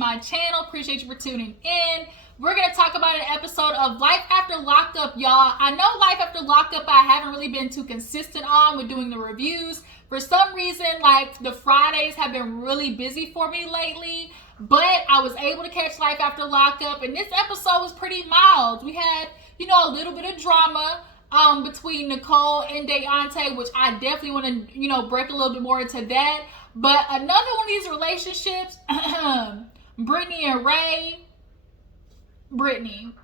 my channel. Appreciate you for tuning in. We're going to talk about an episode of Life After Lockup, y'all. I know Life After Lockup I haven't really been too consistent on with doing the reviews. For some reason, like, the Fridays have been really busy for me lately. But I was able to catch Life After Lockup, and this episode was pretty mild. We had, a little bit of drama between Nicole and Deontay, which I definitely want to, break a little bit more into that. But another one of these relationships, Brittany and Ray. Brittany,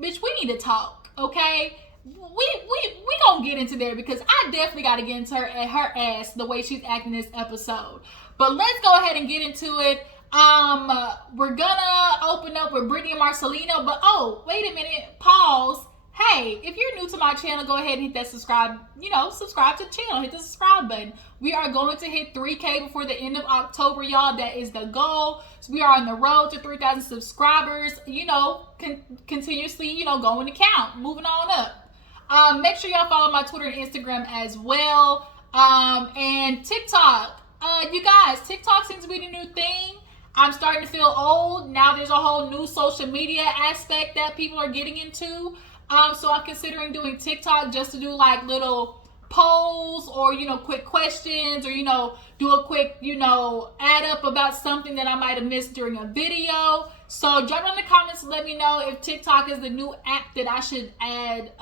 bitch, we need to talk, okay? We gonna get into there because I definitely got to get into her ass the way she's acting this episode. But let's go ahead and get into it. We're gonna open up with Brittany and Marcelino, but wait a minute, pause. Hey, if you're new to my channel, go ahead and hit that subscribe to the channel, hit the subscribe button. We are going to hit 3K before the end of October, y'all. That is the goal. So we are on the road to 3,000 subscribers, continuously, going to count, moving on up. Make sure y'all follow my Twitter and Instagram as well. And TikTok. You guys, TikTok seems to be the new thing. I'm starting to feel old. Now there's a whole new social media aspect that people are getting into. So I'm considering doing TikTok just to do like little polls or, quick questions or, do a quick, add up about something that I might have missed during a video. So drop in the comments and let me know if TikTok is the new app that I should add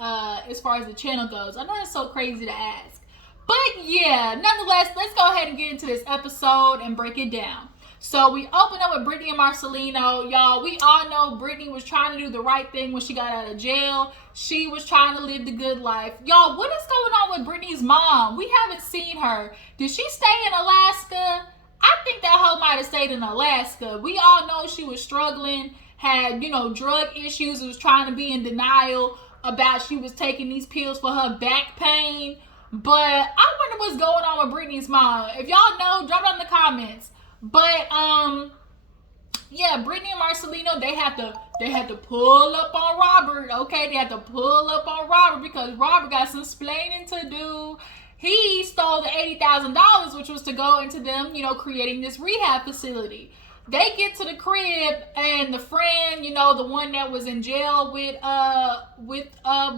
as far as the channel goes. I know it's so crazy to ask. But yeah, nonetheless, let's go ahead and get into this episode and break it down. So we open up with Brittany and Marcelino. Y'all, we all know Brittany was trying to do the right thing when she got out of jail. She was trying to live the good life. Y'all, what is going on with Brittany's mom? We haven't seen her. Did she stay in Alaska? I think that hoe might have stayed in Alaska. We all know she was struggling, had, drug issues, was trying to be in denial about she was taking these pills for her back pain. But I wonder what's going on with Brittany's mom. If y'all know, drop it in the comments. But yeah, Brittany and Marcelino, they had to pull up on Robert, okay? They had to pull up on Robert because Robert got some splaining to do. He stole the $80,000, which was to go into them, creating this rehab facility. They get to the crib and the friend, the one that was in jail with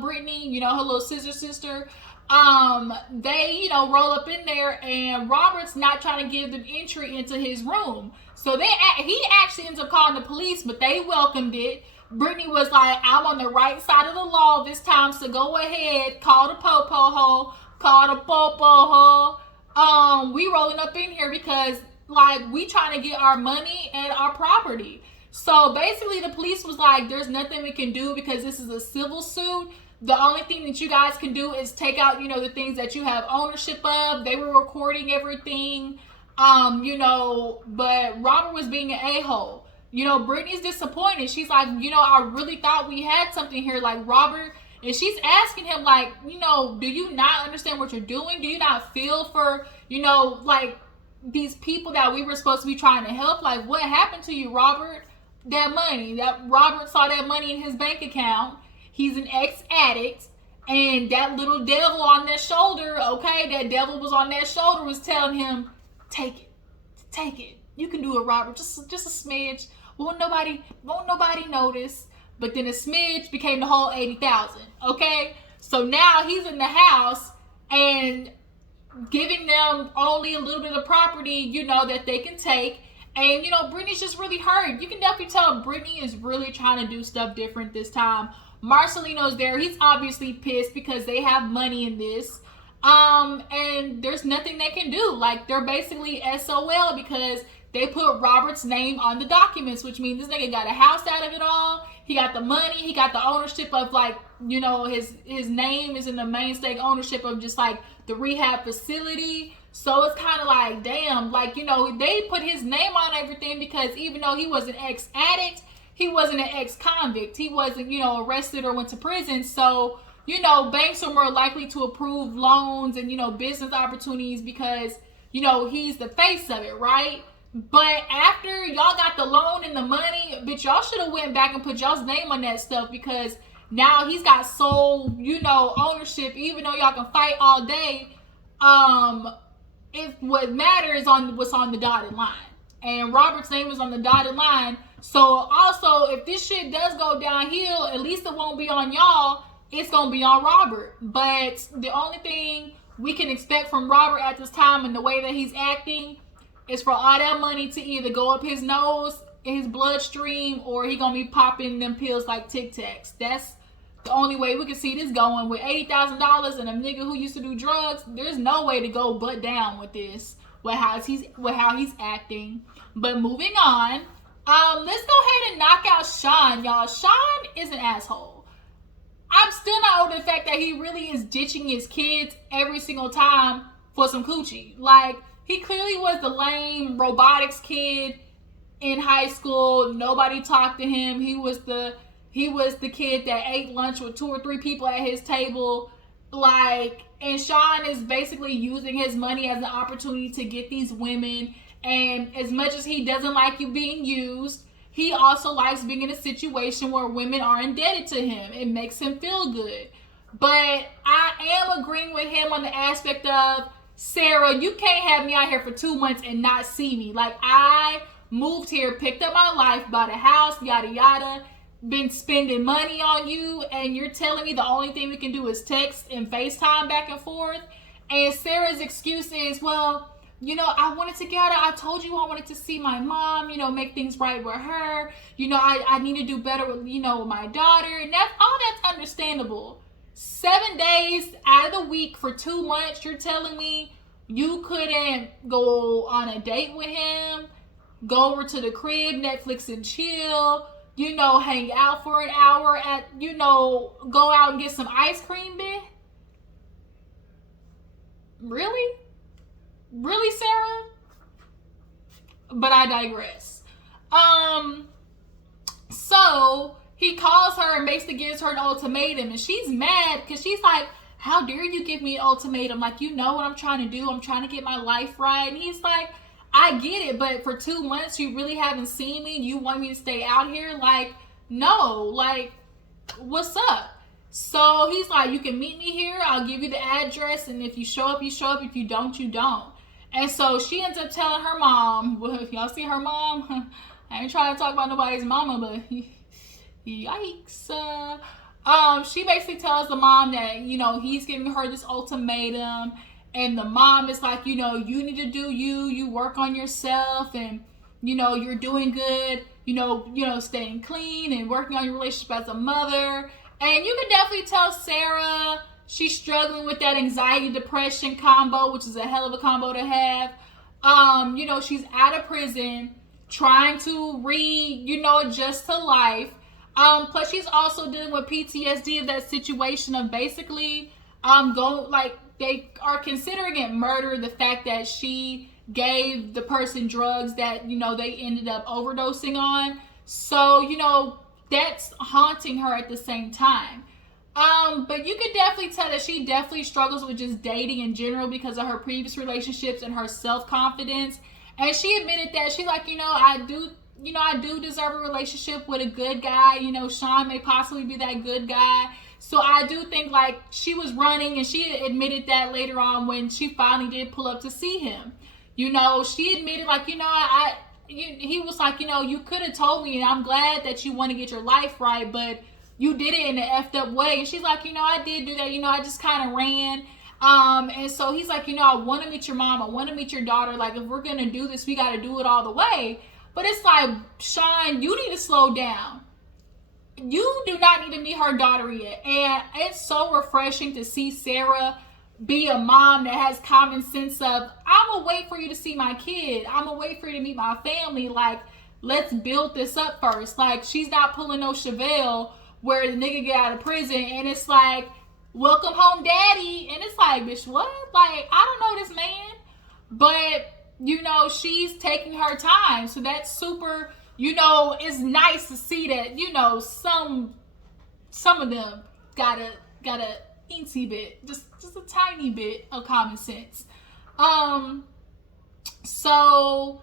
Brittany, her little sister, they, roll up in there and Robert's not trying to give them entry into his room. So he actually ends up calling the police, but they welcomed it. Brittany was like, I'm on the right side of the law this time, so go ahead, call the po-po ho, call the po-po ho. We rolling up in here because, like, we trying to get our money and our property. So basically the police was like, there's nothing we can do because this is a civil suit. The only thing that you guys can do is take out, the things that you have ownership of. They were recording everything, but Robert was being an a-hole. Brittany's disappointed. She's like, I really thought we had something here, like Robert. And she's asking him, like, do you not understand what you're doing? Do you not feel for, like, these people that we were supposed to be trying to help? Like, what happened to you, Robert? That money, that Robert saw that money in his bank account. He's an ex-addict, and that little devil on that shoulder, okay, that devil was on that shoulder, was telling him, take it. You can do it, Robert. Just a smidge. Won't nobody notice. But then a smidge became the whole 80,000, okay? So now he's in the house and giving them only a little bit of property, that they can take. And, Brittany's just really hurt. You can definitely tell Brittany is really trying to do stuff different this time. Marcelino's there. He's obviously pissed because they have money in this. And there's nothing they can do. Like, they're basically SOL because they put Robert's name on the documents, which means this nigga got a house out of it all. He got the money. He got the ownership of, like, his name is in the mainstay ownership of just, like, the rehab facility. So it's kind of like, damn, like, they put his name on everything because even though he was an ex-addict, he wasn't an ex-convict. He wasn't, arrested or went to prison. So, banks are more likely to approve loans and, business opportunities because, he's the face of it, right? But after y'all got the loan and the money, bitch, y'all should have went back and put y'all's name on that stuff because now he's got sole, ownership, even though y'all can fight all day. If what matters on what's on the dotted line. and Robert's name is on the dotted line. So also, if this shit does go downhill, at least it won't be on y'all. It's gonna be on Robert. But the only thing we can expect from Robert at this time and the way that he's acting is for all that money to either go up his nose, in his bloodstream, or he gonna be popping them pills like Tic Tacs. That's the only way we can see this going. With $80,000 and a nigga who used to do drugs, there's no way to go but down with this. With how he's acting. But moving on, let's go ahead and knock out Sean, y'all. Sean is an asshole. I'm still not over the fact that he really is ditching his kids every single time for some coochie. Like, he clearly was the lame robotics kid in high school. Nobody talked to him. He was the kid that ate lunch with 2 or 3 people at his table. Like, and Sean is basically using his money as an opportunity to get these women. And as much as he doesn't like you being used, he also likes being in a situation where women are indebted to him. It makes him feel good. But I am agreeing with him on the aspect of, Sarah, you can't have me out here for 2 months and not see me. Like, I moved here, picked up my life, bought a house, yada yada, been spending money on you, and you're telling me the only thing we can do is text and FaceTime back and forth. And Sarah's excuse is, well, I wanted to get out. I told you I wanted to see my mom, make things right with her. I need to do better with, with my daughter. And that's understandable. 7 days out of the week for 2 months, you're telling me you couldn't go on a date with him, go over to the crib, Netflix and chill, hang out for an hour go out and get some ice cream, bitch? Really? Really, Sarah? But I digress. So he calls her and basically gives her an ultimatum, and she's mad because she's like, how dare you give me an ultimatum? Like, you know what I'm trying to do? I'm trying to get my life right. And he's like, I get it, but for 2 months you really haven't seen me. You want me to stay out here? Like, no, like, what's up? So he's like, you can meet me here. I'll give you the address, and if you show up, you show up. If you don't, you don't. And so she ends up telling her mom, well, if y'all see her mom, I ain't trying to talk about nobody's mama, but yikes. She basically tells the mom that, he's giving her this ultimatum, and the mom is like, you need to do you work on yourself, and, you're doing good, staying clean and working on your relationship as a mother. And you can definitely tell Sarah, she's struggling with that anxiety depression combo, which is a hell of a combo to have. She's out of prison, trying to adjust to life. Plus she's also dealing with PTSD of that situation of basically they are considering it murder, the fact that she gave the person drugs that they ended up overdosing on. So that's haunting her at the same time. But you can definitely tell that she definitely struggles with just dating in general because of her previous relationships and her self-confidence. And she admitted that she's like, I do deserve a relationship with a good guy. Sean may possibly be that good guy. So I do think like she was running, and she admitted that later on when she finally did pull up to see him. She admitted like, he was like, you could have told me, and I'm glad that you want to get your life right, but you did it in an effed up way. And she's like, I did do that. I just kind of ran. And so he's like, I want to meet your mom. I want to meet your daughter. Like, if we're going to do this, we got to do it all the way. But it's like, Sean, you need to slow down. You do not need to meet her daughter yet. And it's so refreshing to see Sarah be a mom that has common sense of, I'm going to wait for you to see my kid. I'm going to wait for you to meet my family. Like, let's build this up first. Like, she's not pulling no Chevelle where the nigga get out of prison and it's like, welcome home daddy. And it's like, bitch, what? Like, I don't know this man. But, she's taking her time. So that's super, it's nice to see that, some of them got a teensy bit, just a tiny bit of common sense. So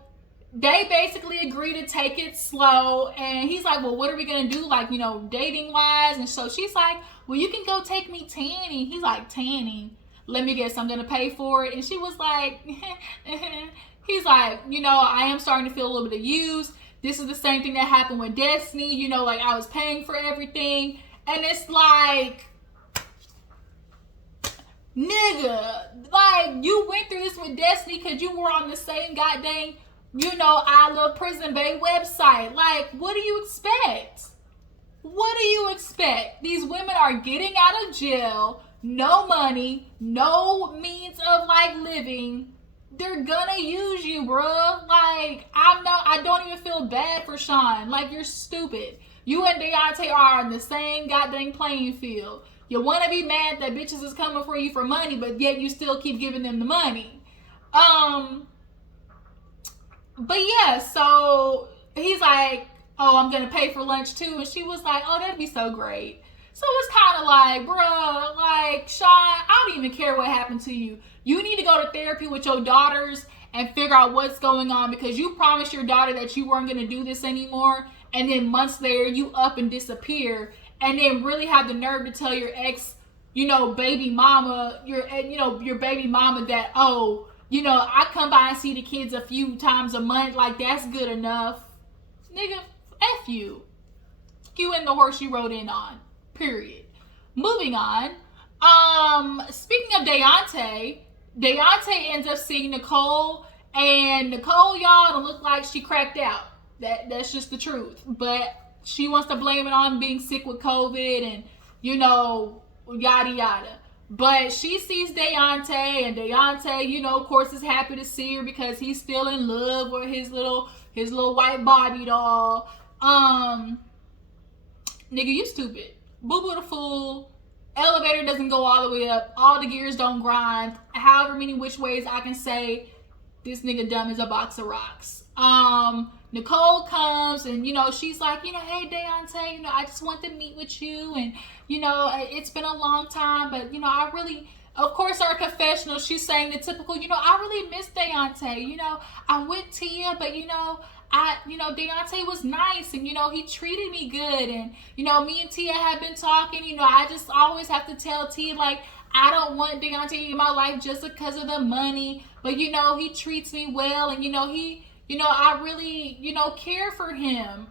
they basically agree to take it slow, and he's like, well, what are we gonna do, like, dating wise? And so she's like, well, you can go take me tanning. He's like, tanning? Let me guess, I'm gonna pay for it. And she was like, He's like, I am starting to feel a little bit abused. This is the same thing that happened with Destiny. Like I was paying for everything. And it's like, nigga, like you went through this with Destiny because you were on the same goddamn, I Love Prison Babe website. Like, what do you expect? What do you expect? These women are getting out of jail, no money, no means of like living. They're gonna use you, bruh. Like, I don't even feel bad for Sean. Like, you're stupid. You and Deontay are on the same goddamn playing field. You want to be mad that bitches is coming for you for money, but yet you still keep giving them the money. But yeah, so he's like, oh, I'm going to pay for lunch too. And she was like, oh, that'd be so great. So it's kind of like, bruh, like, Sean, I don't even care what happened to you. You need to go to therapy with your daughters and figure out what's going on, because you promised your daughter that you weren't going to do this anymore. And then months later, you up and disappear. And then really have the nerve to tell your ex, baby mama, your baby mama that, oh, I come by and see the kids a few times a month. Like, that's good enough. Nigga, F you. You and the horse you rode in on. Period. Moving on. Speaking of Deontay ends up seeing Nicole. And Nicole, y'all, don't look like she cracked out. That's just the truth. But she wants to blame it on being sick with COVID and, yada, yada. But she sees Deontay, and Deontay, of course, is happy to see her because he's still in love with his little white Barbie doll. Nigga, you stupid. Boo-boo the fool. Elevator doesn't go all the way up. All the gears don't grind. However many which ways I can say this nigga dumb as a box of rocks. Nicole comes and, she's like, hey, Deontay, I just want to meet with you. And, it's been a long time, but, I really, of course, our confessional, she's saying the typical, I really miss Deontay. I'm with Tia, but, Deontay was nice and, he treated me good. And, me and Tia have been talking, I just always have to tell Tia, like, I don't want Deontay in my life just because of the money. But, he treats me well and, I really, care for him.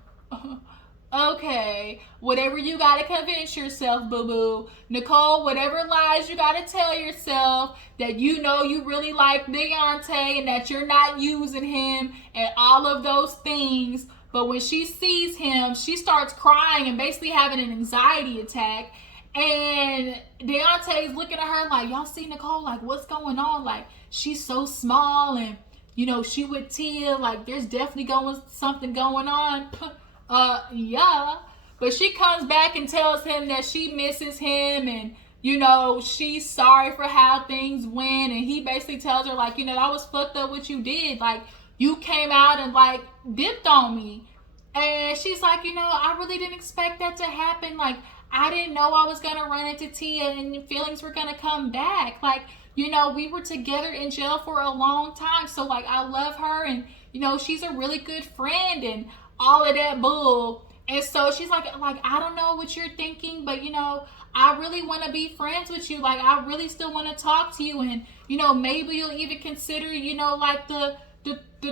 Okay, whatever you gotta convince yourself, boo-boo. Nicole, whatever lies you gotta tell yourself that you really like Deontay and that you're not using him and all of those things. But when she sees him, she starts crying and basically having an anxiety attack. And Deontay's looking at her like, y'all see Nicole? Like, what's going on? Like, she's so small and she with Tia, like, there's definitely something going on. Yeah. But she comes back and tells him that she misses him and, she's sorry for how things went. And he basically tells her, like, that was fucked up what you did. Like, you came out and, like, dipped on me. And she's like, I really didn't expect that to happen. Like, I didn't know I was going to run into Tia and feelings were going to come back. Like, we were together in jail for a long time. So, like, I love her and, she's a really good friend and all of that bull. And so she's like, I don't know what you're thinking, but, I really want to be friends with you. Like, I really still want to talk to you. And, maybe you'll even consider, like the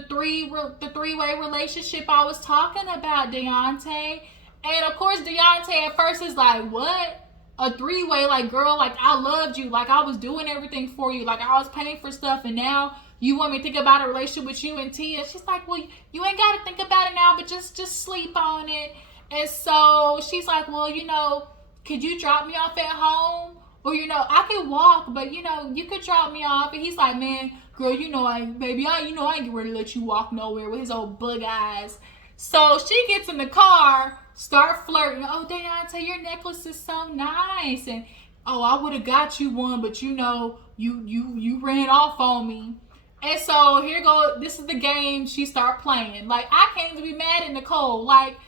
three-way relationship I was talking about, Deontay. And, of course, Deontay at first is like, what? A three-way, like, girl, like, I loved you. Like, I was doing everything for you. Like, I was paying for stuff. And now you want me to think about a relationship with you and Tia? She's like, well, you ain't got to think about it now, but just sleep on it. And so she's like, well, could you drop me off at home? Or, I could walk, but, you could drop me off. And he's like, man, girl, I ain't getting ready to let you walk nowhere with his old bug eyes. So she gets in the car, start flirting. Oh, Deontay, your necklace is so nice. And, oh, I would have got you one, but, you ran off on me. And so here this is the game she start playing. Like, I can't even be mad at Nicole. Like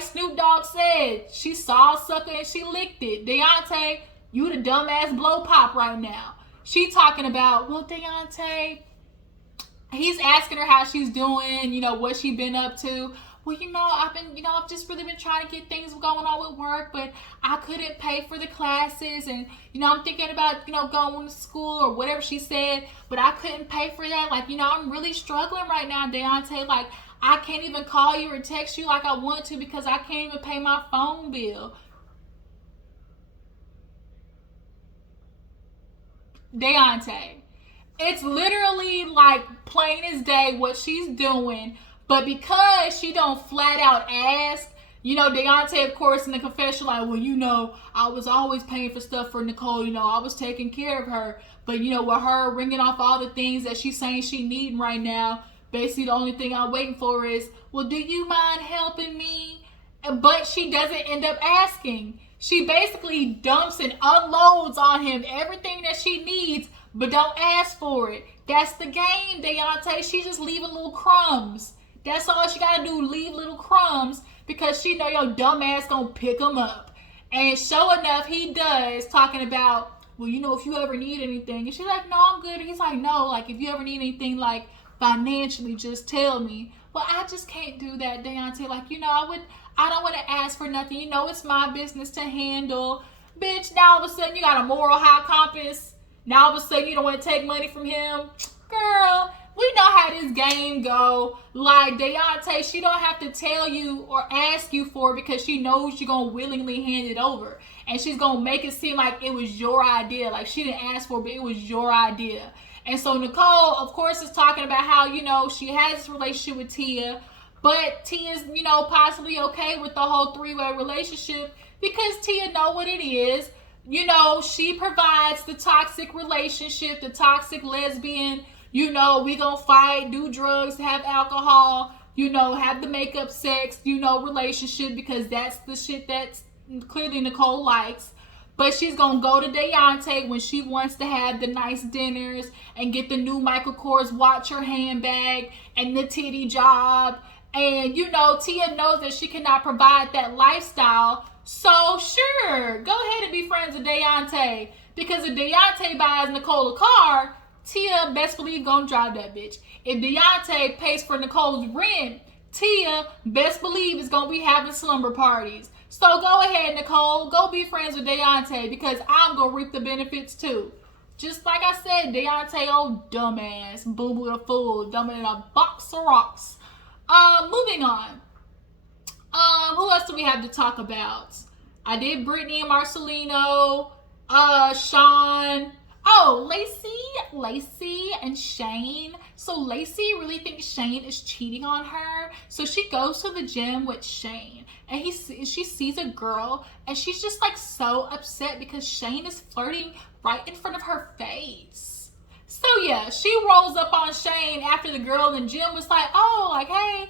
Snoop Dogg said, she saw a sucker and she licked it. Deontay, you the dumbass blow pop right now. She talking about, well, Deontay, he's asking her how she's doing, what she been up to. well, I've just really been trying to get things going on with work, but I couldn't pay for the classes, and I'm thinking about going to school or whatever she said, but I couldn't pay for that. Like, I'm really struggling right now, Deontay. Like, I can't even call you or text you like I want to because I can't even pay my phone bill. Deontay, it's literally like plain as day what she's doing, but because she don't flat out ask, Deontay, of course, in the confession, like, well, I was always paying for stuff for Nicole, I was taking care of her, but with her ringing off all the things that she's saying she needing right now, basically the only thing I'm waiting for is, well, do you mind helping me? But she doesn't end up asking. She basically dumps and unloads on him everything that she needs, but don't ask for it. That's the game, Deontay. She just leaving little crumbs. That's all she gotta do, leave little crumbs, because she know your dumb ass gonna pick them up. And sure enough, he does, talking about, well, if you ever need anything. And she's like, no, I'm good. And he's like, no, like, if you ever need anything, like, financially, just tell me. Well, I just can't do that, Deontay. Like, I don't want to ask for nothing. It's my business to handle. Bitch, now all of a sudden you got a moral high compass. Now all of a sudden you don't want to take money from him. Girl, we know how this game go. Like, Deontay, she don't have to tell you or ask you for it because she knows you're going to willingly hand it over. And she's going to make it seem like it was your idea. Like, she didn't ask for it, but it was your idea. And so Nicole, of course, is talking about how, she has this relationship with Tia, but Tia's, possibly okay with the whole three-way relationship because Tia know what it is. She provides the toxic relationship, the toxic lesbian, we gonna fight, do drugs, have alcohol, have the makeup sex, relationship, because that's the shit that's clearly Nicole likes. But she's going to go to Deontay when she wants to have the nice dinners and get the new Michael Kors watch or handbag and the titty job. And, Tia knows that she cannot provide that lifestyle. So, sure, go ahead and be friends with Deontay. Because if Deontay buys Nicole a car, Tia best believe gonna drive that bitch. If Deontay pays for Nicole's rent, Tia best believe is gonna be having slumber parties. So go ahead, Nicole. Go be friends with Deontay because I'm going to reap the benefits too. Just like I said, Deontay, old dumbass, boo-boo the fool, dumber than a box of rocks. Moving on. Who else do we have to talk about? I did Brittany and Marcelino, Sean. Oh, Lacey and Shane. So Lacey really thinks Shane is cheating on her. So she goes to the gym with Shane. And she sees a girl. And she's just like so upset because Shane is flirting right in front of her face. So yeah, she rolls up on Shane after the girl in the gym was like, oh, like, hey,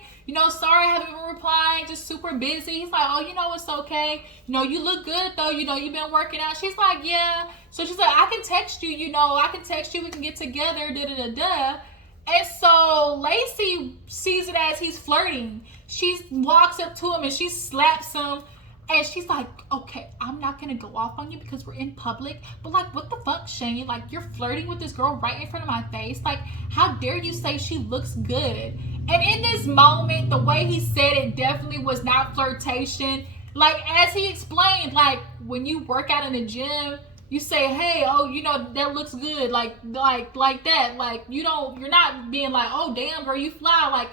sorry I haven't been replying, just super busy. He's like, oh, it's okay. You look good though. You've been working out. She's like, yeah. So she's like, I can text you, we can get together, da-da-da-da. And so Lacey sees it as he's flirting. She walks up to him and she slaps him. And she's like, okay, I'm not going to go off on you because we're in public. But like, what the fuck, Shane? Like, you're flirting with this girl right in front of my face. Like, how dare you say she looks good? And in this moment, the way he said it definitely was not flirtation. Like, as he explained, like, when you work out in the gym, you say, hey, oh, that looks good. Like that. Like, you're not being like, oh, damn, girl, you fly. Like,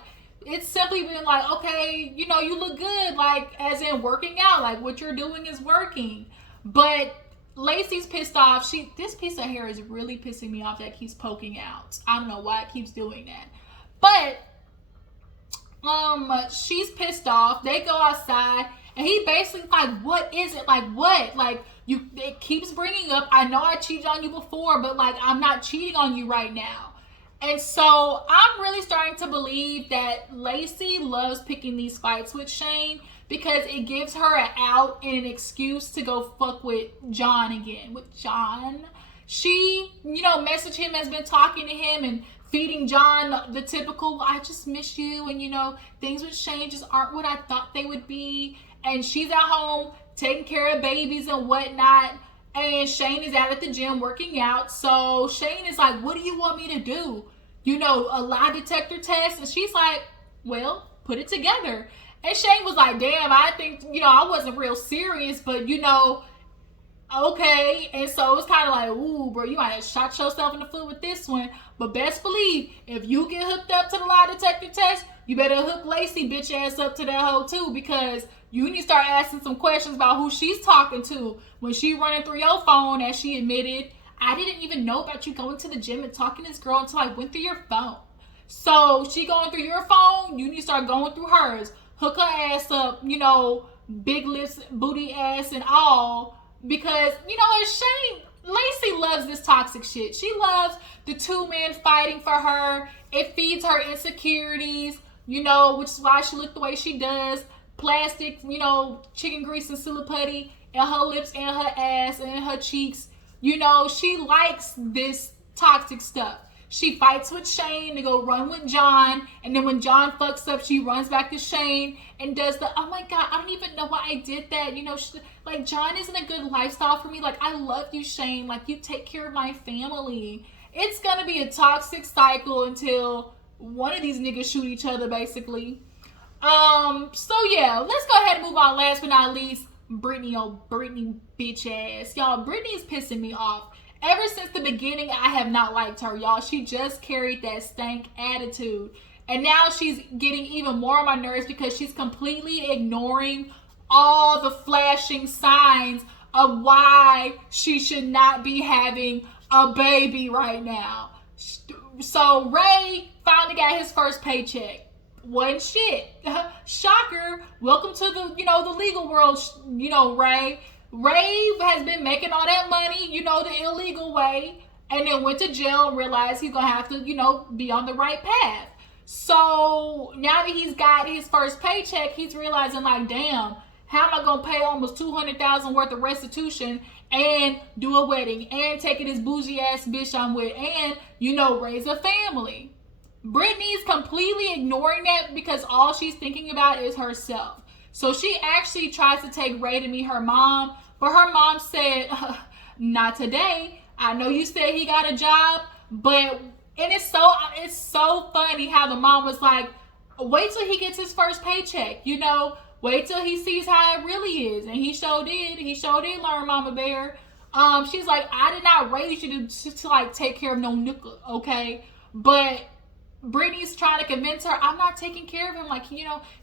it's simply been like, okay, you look good, like, as in working out, like, what you're doing is working. But Lacey's pissed off. This piece of hair is really pissing me off that keeps poking out. I don't know why it keeps doing that. But she's pissed off. They go outside, and he basically like, what is it? Like, what? Like, it keeps bringing up, I know I cheated on you before, but like, I'm not cheating on you right now. And so I'm really starting to believe that Lacey loves picking these fights with Shane because it gives her an out and an excuse to go fuck with John again. With John. She, messaged him, has been talking to him and feeding John the typical, I just miss you. And, things with Shane just aren't what I thought they would be. And she's at home taking care of babies and whatnot. And Shane is out at the gym working out. So Shane is like, what do you want me to do? A lie detector test? And she's like, well, put it together. And Shane was like, damn, I think, I wasn't real serious, but, okay. And so it's kind of like, ooh, bro, you might have shot yourself in the foot with this one. But best believe, if you get hooked up to the lie detector test, you better hook Lacey bitch ass up to that hoe too, because you need to start asking some questions about who she's talking to when she running through your phone, as she admitted. I didn't even know about you going to the gym and talking to this girl until I went through your phone. So she going through your phone, you need to start going through hers. Hook her ass up, big lips, booty ass and all. Because, it's Shane. Lacey loves this toxic shit. She loves the two men fighting for her. It feeds her insecurities, which is why she looked the way she does. Plastic, chicken grease and silly putty in her lips and her ass and her cheeks. She likes this toxic stuff. She fights with Shane to go run with John. And then when John fucks up, she runs back to Shane and does the, oh my God, I don't even know why I did that. John isn't a good lifestyle for me. I love you, Shane. You take care of my family. It's going to be a toxic cycle until one of these niggas shoot each other, basically. So yeah, let's go ahead and move on. Last but not least, Brittany bitch ass. Y'all, Brittany is pissing me off. Ever since the beginning, I have not liked her, y'all. She just carried that stank attitude. And now she's getting even more on my nerves because she's completely ignoring all the flashing signs of why she should not be having a baby right now. So Ray finally got his first paycheck. Wasn't shit. Shocker. Welcome to the, the legal world, Ray. Ray has been making all that money, the illegal way, and then went to jail and realized he's going to have to, be on the right path. So now that he's got his first paycheck, he's realizing, damn, how am I going to pay almost $200,000 worth of restitution and do a wedding and taking this bougie ass bitch I'm with and, raise a family? Brittany's completely ignoring that because all she's thinking about is herself. So she actually tries to take Ray to meet her mom, but her mom said, not today. I know you said he got a job, and it's so funny how the mom was like, wait till he gets his first paycheck, wait till he sees how it really is. And he sure did learn, Mama Bear. She's like, I did not raise you to take care of no nickel, okay? But Brittany's trying to convince her, I'm not taking care of him.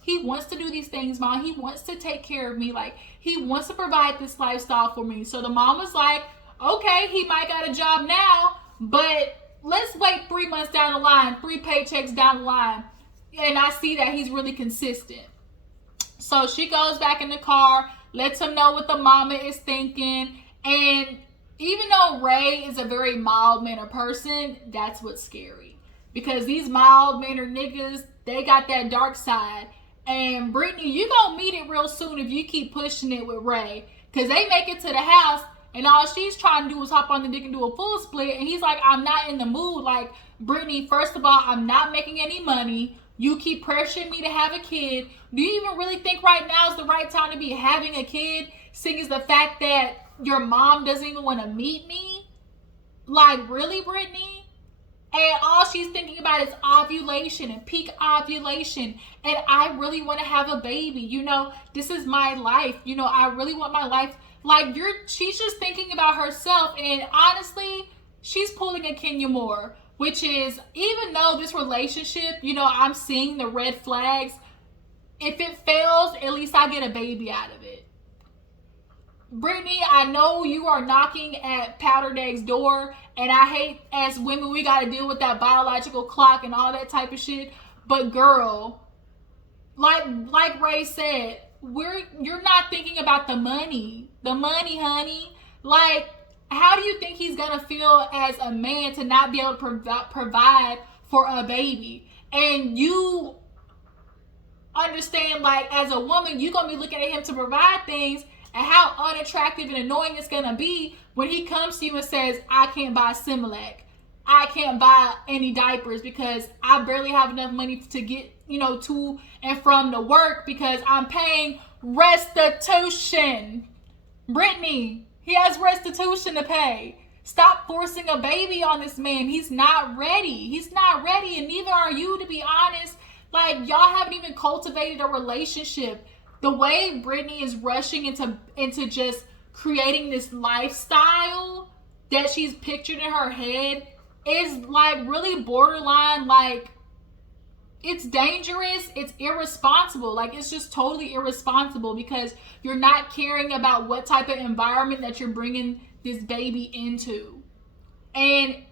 He wants to do these things, Mom. He wants to take care of me. He wants to provide this lifestyle for me. So the mom was like, okay, he might got a job now, but let's wait 3 months down the line, 3 paychecks down the line, and I see that he's really consistent. So she goes back in the car, lets him know what the mama is thinking, and even though Ray is a very mild-mannered person, that's what's scary. Because these mild-mannered niggas, they got that dark side. And Brittany, you gonna meet it real soon if you keep pushing it with Ray. Because they make it to the house, and all she's trying to do is hop on the dick and do a full split. And he's like, I'm not in the mood. Brittany, first of all, I'm not making any money. You keep pressuring me to have a kid. Do you even really think right now is the right time to be having a kid? Seeing as the fact that your mom doesn't even want to meet me? Really, Brittany? And all she's thinking about is ovulation and peak ovulation. And I really want to have a baby. This is my life. I really want my life. She's just thinking about herself. And honestly, she's pulling a Kenya Moore. Which is, even though this relationship, I'm seeing the red flags. If it fails, at least I get a baby out of it. Brittany, I know you are knocking at Powdered Egg's door, and I hate, as women, we got to deal with that biological clock and all that type of shit. But girl, like Ray said, you're not thinking about the money, honey. How do you think he's gonna feel as a man to not be able to provide for a baby? And you understand, as a woman, you're gonna be looking at him to provide things. And how unattractive and annoying it's going to be when he comes to you and says, I can't buy Similac. I can't buy any diapers because I barely have enough money to get, to and from the work because I'm paying restitution. Brittany, he has restitution to pay. Stop forcing a baby on this man. He's not ready. And neither are you, to be honest. Like, y'all haven't even cultivated a relationship. The way Britney is rushing into just creating this lifestyle that she's pictured in her head is like really borderline, like, it's dangerous, it's irresponsible. Like, it's just totally irresponsible because you're not caring about what type of environment that you're bringing this baby into. And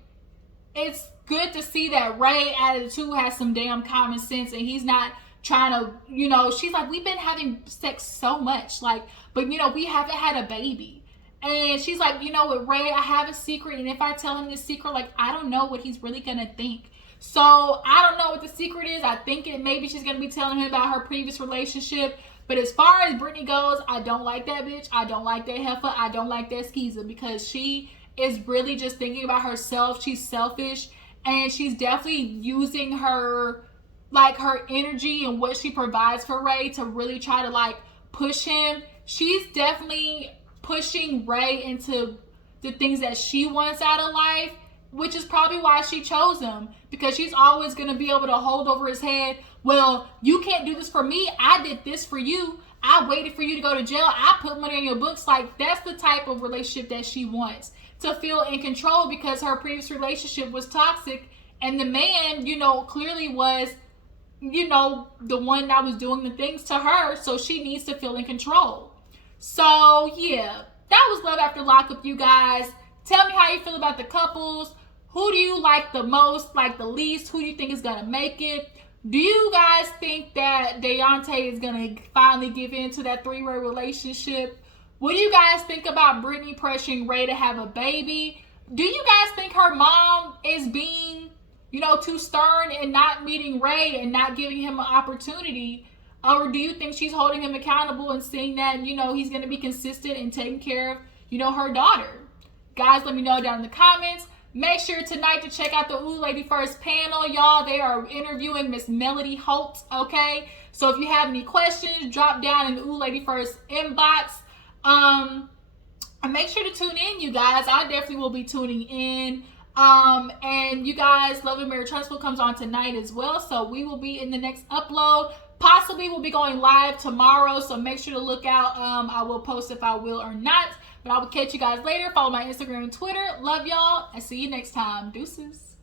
it's good to see that Ray out of the two has some damn common sense, and he's not trying to, you know, she's like, we've been having sex so much, like, but you know, we haven't had a baby. And she's like, you know, with Ray, I have a secret, and if I tell him this secret, like, I don't know what he's really gonna think. So I don't know what the secret is. I think maybe she's gonna be telling him about her previous relationship. But as far as Britney goes, I don't like that bitch. I don't like that heifer. I don't like that skeezer, because she is really just thinking about herself. She's selfish, and she's definitely using her, like, her energy and what she provides for Ray to really try to, like, push him. She's definitely pushing Ray into the things that she wants out of life, which is probably why she chose him, because she's always going to be able to hold over his head, well, you can't do this for me. I did this for you. I waited for you to go to jail. I put money on your books. Like, that's the type of relationship that she wants, to feel in control, because her previous relationship was toxic, and the man, you know, clearly was, you know, the one that was doing the things to her, so she needs to feel in control. So yeah, that was Love After Lockup, you guys. Tell me how you feel about the couples. Who do you like the most, like the least? Who do you think is gonna make it? Do you guys think that Deontay is gonna finally give in to that three-way relationship? What do you guys think about Britney pressuring Ray to have a baby? Do you guys think her mom is being, you know, too stern and not meeting Ray and not giving him an opportunity? Or do you think she's holding him accountable and seeing that, you know, he's going to be consistent and taking care of, you know, her daughter? Guys, let me know down in the comments. Make sure tonight to check out the Ooh Lady First panel, y'all. They are interviewing Miss Melody Holt, okay? So if you have any questions, drop down in the Ooh Lady First inbox. And make sure to tune in, you guys. I definitely will be tuning in. And you guys, Love and Marriage Huntsville comes on tonight as well, so we will be in the next upload. Possibly we'll be going live tomorrow, so make sure to look out. I will post if I will or not, but I will catch you guys later. Follow my Instagram and Twitter. Love y'all, and see you next time. Deuces.